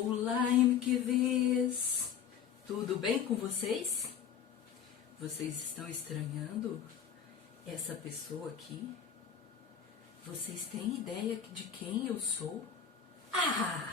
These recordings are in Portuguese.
Olá, MQVs! Tudo bem com vocês? Vocês estão estranhando essa pessoa aqui? Vocês têm ideia de quem eu sou? Ah!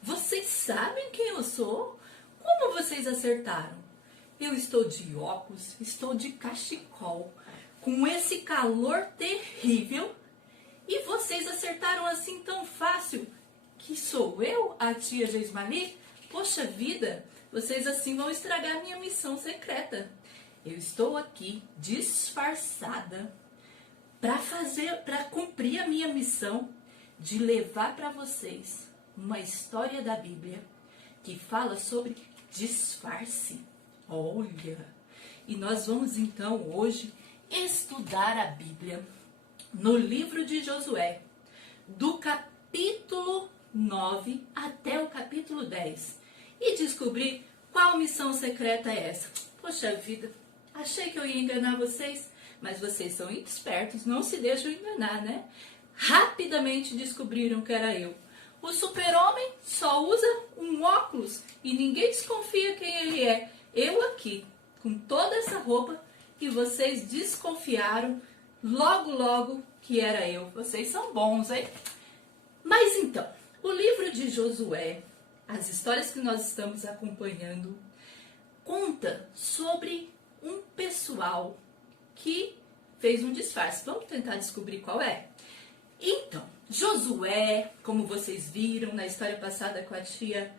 Vocês sabem quem eu sou? Como vocês acertaram? Eu estou de óculos, estou de cachecol, com esse calor terrível, e vocês acertaram assim tão fácil? Que sou eu, a tia Geismali? Poxa vida, vocês assim vão estragar minha missão secreta. Eu estou aqui disfarçada para cumprir a minha missão de levar para vocês uma história da Bíblia que fala sobre disfarce. Olha, e nós vamos então hoje estudar a Bíblia no livro de Josué, do capítulo 9 até o capítulo 10, e descobrir qual missão secreta é essa. Poxa vida, achei que eu ia enganar vocês, mas vocês são espertos, não se deixam enganar, né? Rapidamente descobriram que era eu. O super-homem só usa um óculos e ninguém desconfia quem ele é. Eu aqui, com toda essa roupa, e vocês desconfiaram logo que era eu. Vocês são bons, hein? Mas então, o livro de Josué, as histórias que nós estamos acompanhando, conta sobre um pessoal que fez um disfarce. Vamos tentar descobrir qual é? Então, Josué, como vocês viram na história passada com a tia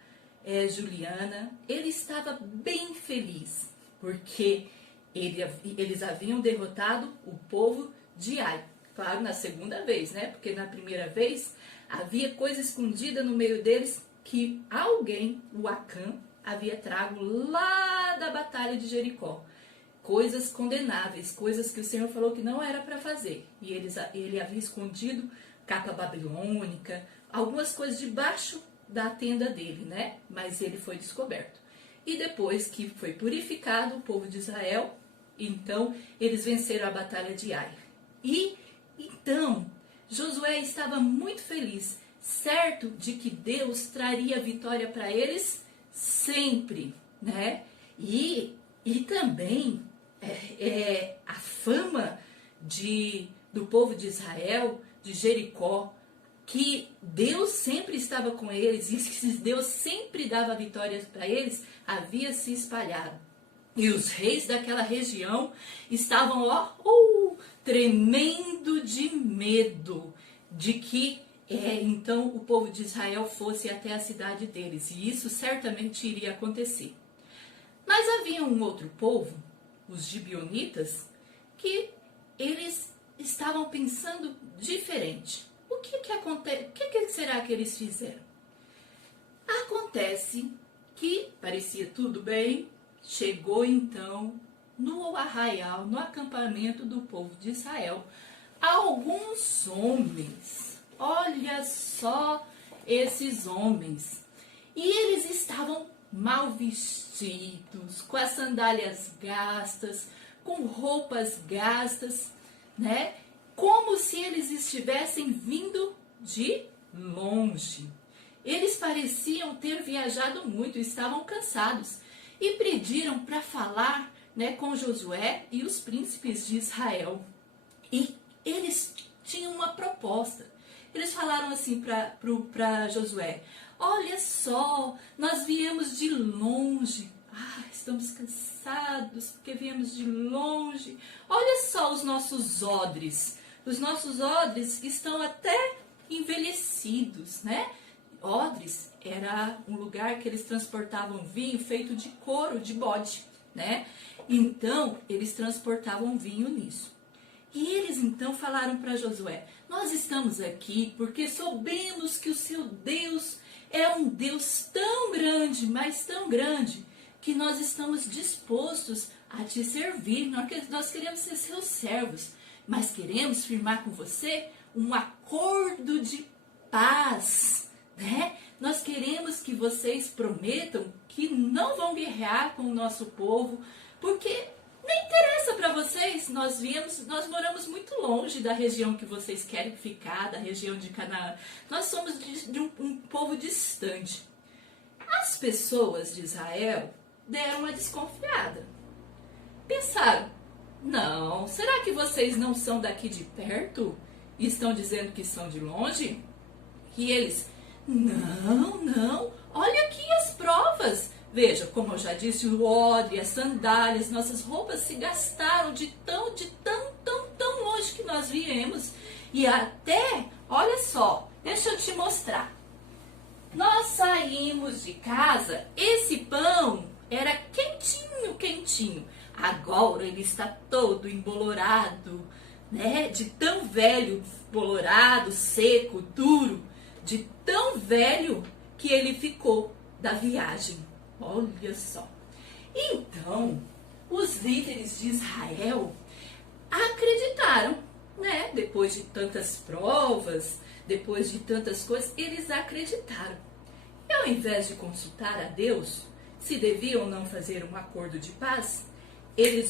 Juliana, ele estava bem feliz, porque eles haviam derrotado o povo de Ai. Claro, na segunda vez, né? Porque na primeira vez havia coisa escondida no meio deles que alguém, o Acã, havia trago lá da batalha de Jericó. Coisas condenáveis, coisas que o Senhor falou que não era para fazer. E ele havia escondido capa babilônica, algumas coisas debaixo da tenda dele, né? Mas ele foi descoberto. E depois que foi purificado o povo de Israel, então eles venceram a batalha de Ai. E então Josué estava muito feliz, certo de que Deus traria vitória para eles sempre, né? E também a fama do povo de Israel, de Jericó, que Deus sempre estava com eles, e que Deus sempre dava vitórias para eles, havia se espalhado. E os reis daquela região estavam, tremendo de medo de que então o povo de Israel fosse até a cidade deles. E isso certamente iria acontecer. Mas havia um outro povo, os gibeonitas, que eles estavam pensando diferente. O que acontece? O que será que eles fizeram? Acontece que parecia tudo bem. Chegou então no arraial, no acampamento do povo de Israel, alguns homens. Olha só esses homens. E eles estavam mal vestidos, com as sandálias gastas, com roupas gastas, né? Como se eles estivessem vindo de longe. Eles pareciam ter viajado muito, estavam cansados e pediram para falar, né, com Josué e os príncipes de Israel. E eles tinham uma proposta. Eles falaram assim para Josué: olha só, nós viemos de longe. Estamos cansados porque viemos de longe. Olha só os nossos odres. Os nossos odres estão até envelhecidos, né? Odres era um lugar que eles transportavam vinho feito de couro de bode, né? Então, eles transportavam vinho nisso. E eles então falaram para Josué: nós estamos aqui porque soubemos que o seu Deus é um Deus tão grande, mas tão grande, que nós estamos dispostos a te servir. Nós queremos ser seus servos, mas queremos firmar com você um acordo de paz, né? Nós queremos que vocês prometam que não vão guerrear com o nosso povo, porque nem interessa para vocês. Nós moramos muito longe da região que vocês querem ficar, da região de Canaã. Nós somos de um povo distante. As pessoas de Israel deram uma desconfiada. Pensaram, não, será que vocês não são daqui de perto? E estão dizendo que são de longe? E eles, não, olha aqui as provas. Veja, como eu já disse, o odre, as sandálias, nossas roupas se gastaram de tão longe que nós viemos. E até, olha só, deixa eu te mostrar. Nós saímos de casa, esse pão era quentinho. Agora ele está todo embolorado, né? De tão velho, bolorado, seco, duro, de tão velho que ele ficou da viagem. Olha só. Então, os líderes de Israel acreditaram, né? Depois de tantas provas, depois de tantas coisas, eles acreditaram. E ao invés de consultar a Deus se deviam ou não fazer um acordo de paz, eles,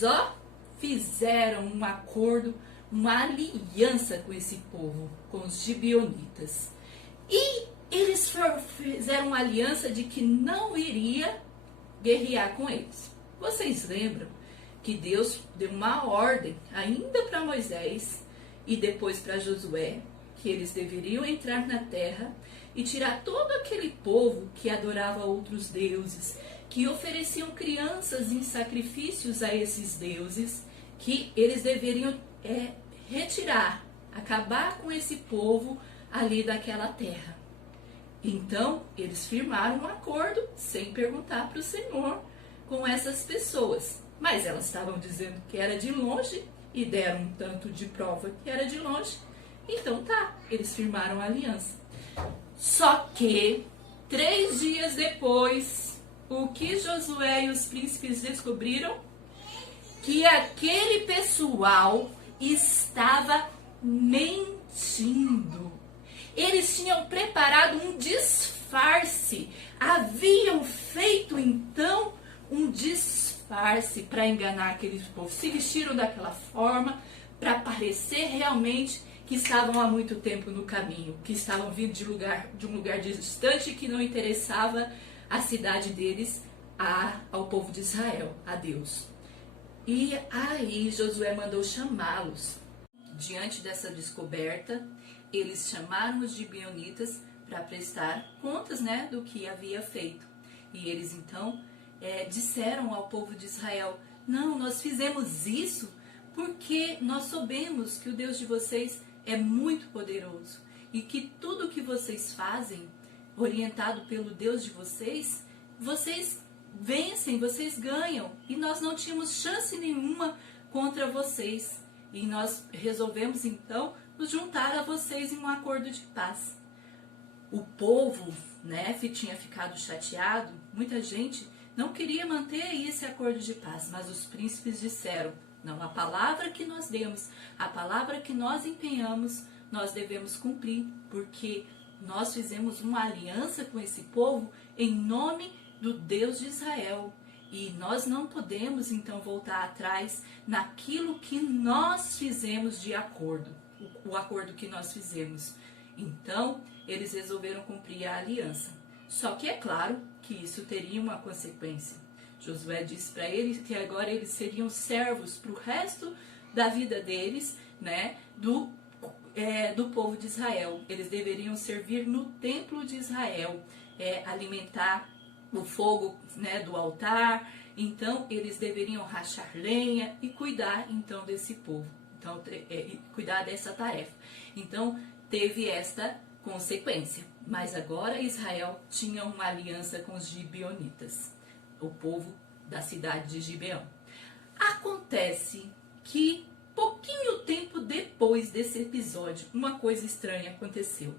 fizeram um acordo, uma aliança com esse povo, com os gibeonitas. E eles fizeram uma aliança de que não iria guerrear com eles. Vocês lembram que Deus deu uma ordem ainda para Moisés e depois para Josué, que eles deveriam entrar na terra e tirar todo aquele povo que adorava outros deuses, que ofereciam crianças em sacrifícios a esses deuses, que eles deveriam retirar, acabar com esse povo ali daquela terra. Então, eles firmaram um acordo sem perguntar para o Senhor com essas pessoas. Mas elas estavam dizendo que era de longe e deram um tanto de prova que era de longe. Então eles firmaram a aliança. Só que 3 dias depois, o que Josué e os príncipes descobriram? Que aquele pessoal estava mentindo. Eles tinham preparado um disfarce. Haviam feito então um disfarce para enganar aquele povo. Se vestiram daquela forma para parecer realmente que estavam há muito tempo no caminho, que estavam vindo de um lugar distante que não interessava a cidade deles ao povo de Israel, a Deus. E aí Josué mandou chamá-los. Diante dessa descoberta, eles chamaram os gibeonitas para prestar contas, né, do que havia feito. E eles então disseram ao povo de Israel: não, nós fizemos isso porque nós soubemos que o Deus de vocês é muito poderoso e que tudo que vocês fazem, orientado pelo Deus de vocês, vocês vencem, vocês ganham, e nós não tínhamos chance nenhuma contra vocês. E nós resolvemos então nos juntar a vocês em um acordo de paz. O povo, né, tinha ficado chateado, muita gente não queria manter esse acordo de paz, mas os príncipes disseram: não, a palavra que nós demos, a palavra que nós empenhamos, nós devemos cumprir, porque nós fizemos uma aliança com esse povo em nome do Deus de Israel. E nós não podemos então voltar atrás naquilo que nós fizemos de acordo, o acordo que nós fizemos. Então, eles resolveram cumprir a aliança. Só que é claro que isso teria uma consequência. Josué disse para eles que agora eles seriam servos para o resto da vida deles, né, do povo de Israel. Eles deveriam servir no templo de Israel, alimentar o fogo, né, do altar. Então eles deveriam rachar lenha e cuidar então desse povo, então cuidar dessa tarefa. Então teve esta consequência. Mas agora Israel tinha uma aliança com os gibeonitas, o povo da cidade de Gibeão. Acontece que pouquinho tempo depois desse episódio, uma coisa estranha aconteceu.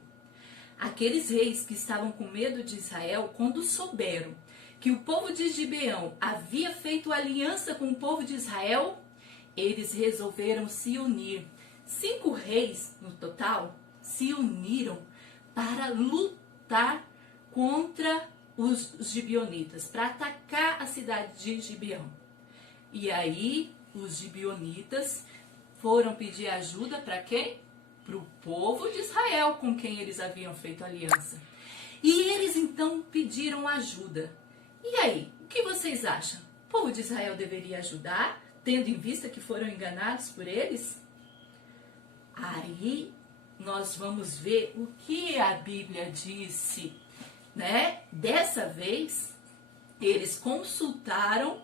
Aqueles reis que estavam com medo de Israel, quando souberam que o povo de Gibeão havia feito aliança com o povo de Israel, eles resolveram se unir. 5 reis no total se uniram para lutar contra os gibeonitas, para atacar a cidade de Gibeão. E aí os gibeonitas foram pedir ajuda para quem? Para o povo de Israel, com quem eles haviam feito aliança. E eles então pediram ajuda. E aí, o que vocês acham? O povo de Israel deveria ajudar, tendo em vista que foram enganados por eles? Aí nós vamos ver o que a Bíblia disse, né? Dessa vez, eles consultaram,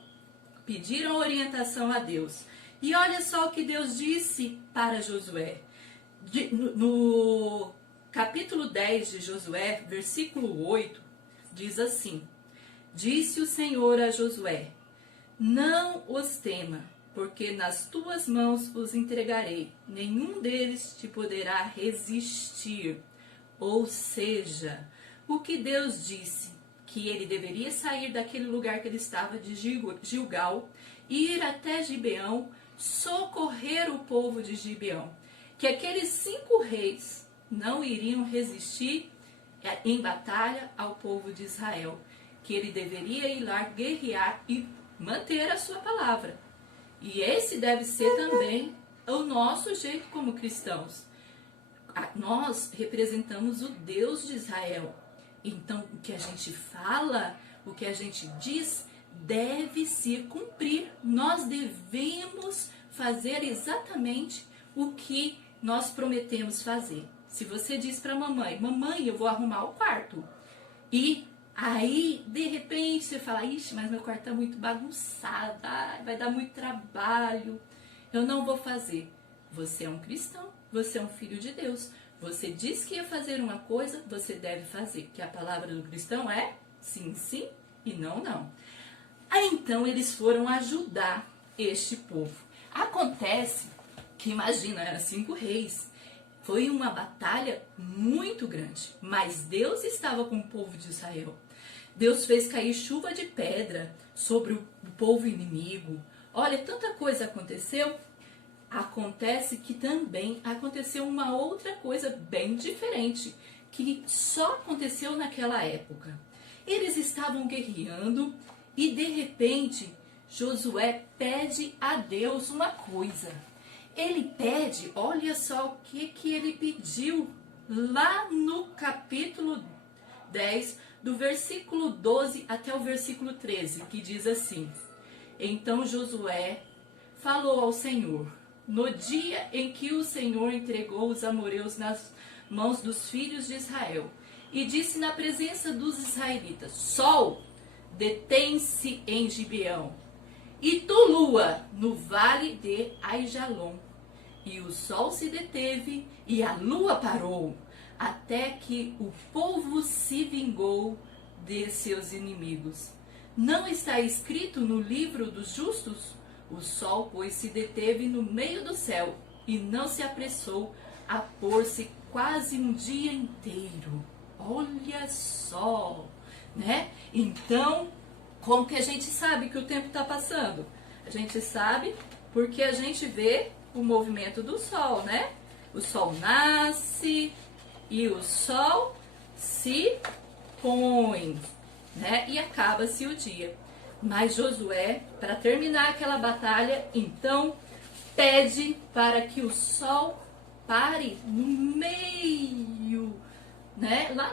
pediram orientação a Deus. E olha só o que Deus disse para Josué. No capítulo 10 de Josué, versículo 8, diz assim: Disse o Senhor a Josué: Não os tema, porque nas tuas mãos os entregarei. Nenhum deles te poderá resistir. Ou seja, o que Deus disse, que ele deveria sair daquele lugar que ele estava de Gilgal, ir até Gibeão, socorrer o povo de Gibeão. Que aqueles 5 reis não iriam resistir em batalha ao povo de Israel. Que ele deveria ir lá guerrear e manter a sua palavra. E esse deve ser também o nosso jeito como cristãos. Nós representamos o Deus de Israel. Então, o que a gente fala, o que a gente diz, deve se cumprir. Nós devemos fazer exatamente o que nós prometemos fazer. Se você diz para a mamãe: mamãe, eu vou arrumar o quarto. E aí, de repente, você fala: ixi, mas meu quarto está muito bagunçado, vai dar muito trabalho, eu não vou fazer. Você é um cristão, você é um filho de Deus. Você disse que ia fazer uma coisa, você deve fazer. Que a palavra do cristão é sim, sim e não, não. Aí então eles foram ajudar este povo. Acontece que, imagina, eram 5 reis. Foi uma batalha muito grande, mas Deus estava com o povo de Israel. Deus fez cair chuva de pedra sobre o povo inimigo. Olha, tanta coisa aconteceu. Acontece que também aconteceu uma outra coisa bem diferente, que só aconteceu naquela época. Eles estavam guerreando e, de repente, Josué pede a Deus uma coisa. Ele pede, olha só o que ele pediu lá no capítulo 10, do versículo 12 até o versículo 13, que diz assim: Então Josué falou ao Senhor, no dia em que o Senhor entregou os amorreus nas mãos dos filhos de Israel, e disse na presença dos israelitas: Sol, detém-se em Gibeão, e tu, lua, no vale de Aijalon. E o sol se deteve e a lua parou, até que o povo se vingou de seus inimigos. Não está escrito no livro dos justos? O sol, pois, se deteve no meio do céu e não se apressou a pôr-se quase um dia inteiro. Olha só, né? Então, como que a gente sabe que o tempo está passando? A gente sabe porque a gente vê o movimento do sol, né? O sol nasce e o sol se põe, né? E acaba-se o dia. Mas Josué, para terminar aquela batalha, então pede para que o sol pare no meio, né? Lá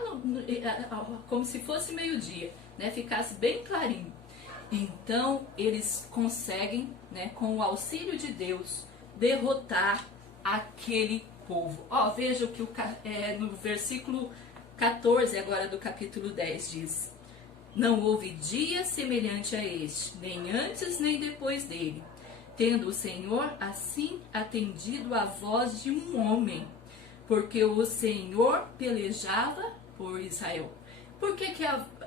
como se fosse meio-dia, né? Ficasse bem clarinho. Então eles conseguem, né, com o auxílio de Deus, derrotar aquele povo. Veja o que no versículo 14 agora do capítulo 10 diz: Não houve dia semelhante a este, nem antes nem depois dele, tendo o Senhor assim atendido à voz de um homem, porque o Senhor pelejava por Israel. Por que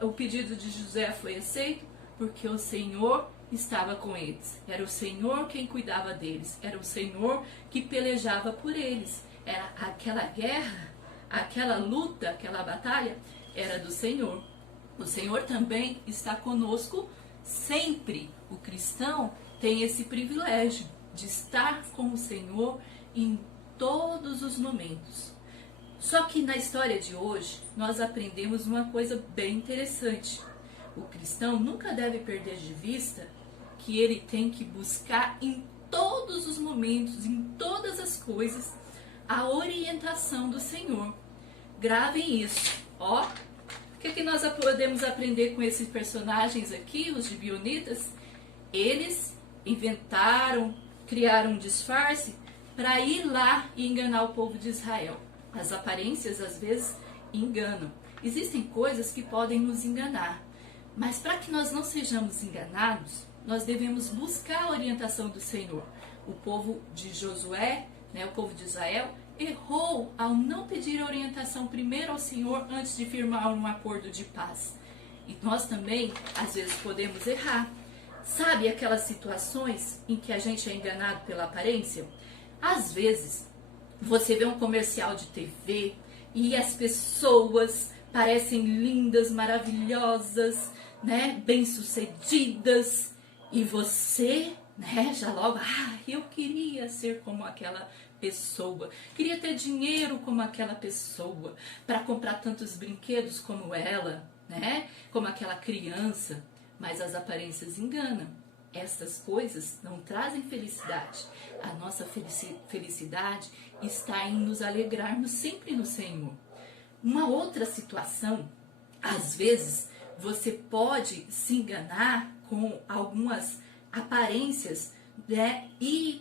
o pedido de José foi aceito? Porque o Senhor estava com eles. Era o Senhor quem cuidava deles. Era o Senhor que pelejava por eles. Era aquela guerra, aquela luta, aquela batalha, era do Senhor. O Senhor também está conosco sempre. O cristão tem esse privilégio de estar com o Senhor em todos os momentos. Só que na história de hoje, nós aprendemos uma coisa bem interessante. O cristão nunca deve perder de vista que ele tem que buscar em todos os momentos, em todas as coisas, a orientação do Senhor. Gravem isso, que nós podemos aprender com esses personagens aqui, os gibeonitas? Eles inventaram, criaram um disfarce para ir lá e enganar o povo de Israel. As aparências às vezes enganam. Existem coisas que podem nos enganar, mas para que nós não sejamos enganados, nós devemos buscar a orientação do Senhor. O povo de Josué, o povo de Israel, errou ao não pedir orientação primeiro ao Senhor antes de firmar um acordo de paz. E nós também, às vezes, podemos errar. Sabe aquelas situações em que a gente é enganado pela aparência? Às vezes, você vê um comercial de TV e as pessoas parecem lindas, maravilhosas, bem-sucedidas, e você, já logo, eu queria ser como aquela pessoa, queria ter dinheiro como aquela pessoa, para comprar tantos brinquedos como ela, como aquela criança. Mas as aparências enganam. Estas coisas não trazem felicidade. A nossa felicidade está em nos alegrarmos sempre no Senhor. Uma outra situação, às vezes, você pode se enganar com algumas aparências, e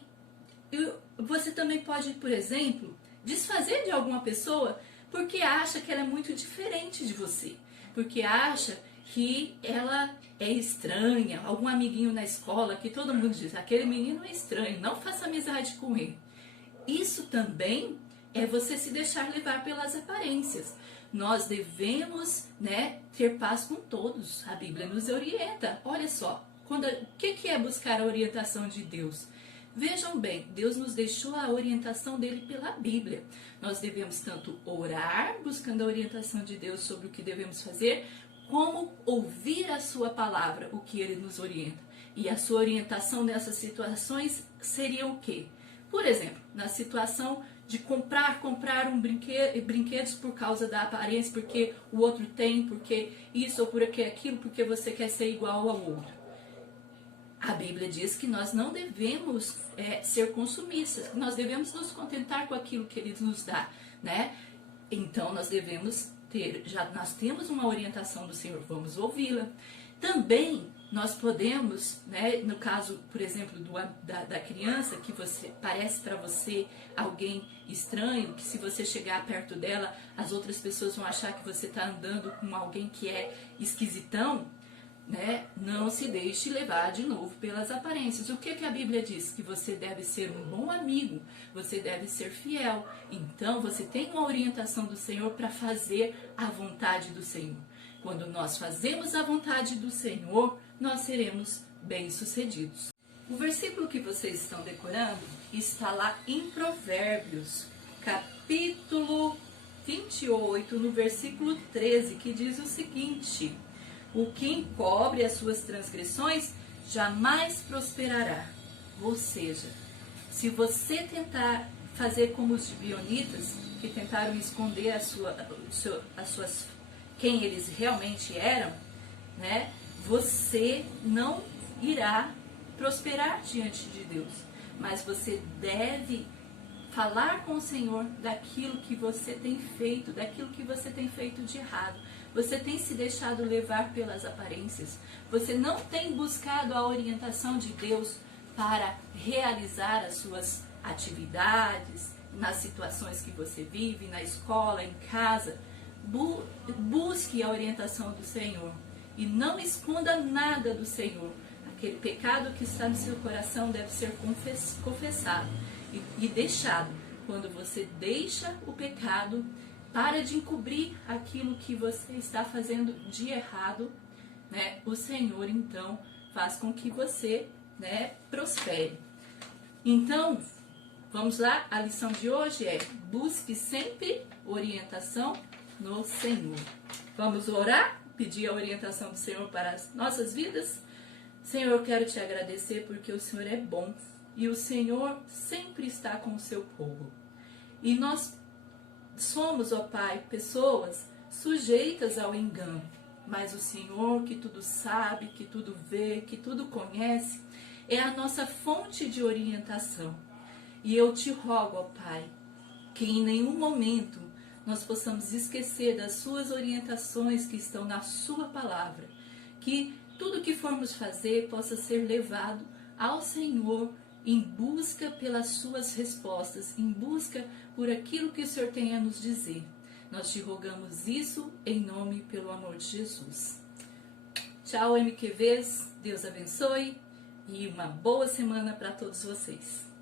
você também pode, por exemplo, desfazer de alguma pessoa porque acha que ela é muito diferente de você, porque acha que ela é estranha, algum amiguinho na escola que todo mundo diz, aquele menino é estranho, não faça amizade com ele. Isso também é você se deixar levar pelas aparências. Nós devemos, ter paz com todos. A Bíblia nos orienta. Olha só, o que é buscar a orientação de Deus? Vejam bem, Deus nos deixou a orientação dele pela Bíblia. Nós devemos tanto orar, buscando a orientação de Deus sobre o que devemos fazer, como ouvir a sua palavra, o que ele nos orienta. E a sua orientação nessas situações seria o quê? Por exemplo, na situação de comprar brinquedos por causa da aparência, porque o outro tem, porque isso ou porque aquilo, porque você quer ser igual ao outro. A Bíblia diz que nós não devemos ser consumistas, nós devemos nos contentar com aquilo que ele nos dá, Então nós devemos nós temos uma orientação do Senhor, vamos ouvi-la. Também nós podemos, no caso, por exemplo, da criança, que parece para você alguém estranho, que se você chegar perto dela, as outras pessoas vão achar que você está andando com alguém que é esquisitão, Não se deixe levar de novo pelas aparências. O que a Bíblia diz? Que você deve ser um bom amigo, você deve ser fiel. Então você tem uma orientação do Senhor para fazer a vontade do Senhor. Quando nós fazemos a vontade do Senhor, nós seremos bem-sucedidos. O versículo que vocês estão decorando está lá em Provérbios, capítulo 28, no versículo 13, que diz o seguinte: o que encobre as suas transgressões jamais prosperará. Ou seja, se você tentar fazer como os gibeonitas, que tentaram esconder quem eles realmente eram, você não irá prosperar diante de Deus. Mas você deve falar com o Senhor daquilo que você tem feito, daquilo que você tem feito de errado. Você tem se deixado levar pelas aparências. Você não tem buscado a orientação de Deus para realizar as suas atividades, nas situações que você vive, na escola, em casa. Busque a orientação do Senhor e não esconda nada do Senhor. Aquele pecado que está no seu coração deve ser confessado e deixado. Quando você deixa o pecado, para de encobrir aquilo que você está fazendo de errado, o Senhor então faz com que você, prospere. Então, vamos lá, a lição de hoje é: busque sempre orientação no Senhor. Vamos orar, pedir a orientação do Senhor para as nossas vidas? Senhor, eu quero te agradecer porque o Senhor é bom e o Senhor sempre está com o seu povo. E nós somos, ó Pai, pessoas sujeitas ao engano, mas o Senhor, que tudo sabe, que tudo vê, que tudo conhece, é a nossa fonte de orientação. E eu te rogo, ó Pai, que em nenhum momento nós possamos esquecer das suas orientações que estão na sua palavra, que tudo que formos fazer possa ser levado ao Senhor em busca pelas suas respostas, em busca por aquilo que o Senhor tem a nos dizer. Nós te rogamos isso em nome e pelo amor de Jesus. Tchau, MQVs, Deus abençoe e uma boa semana para todos vocês.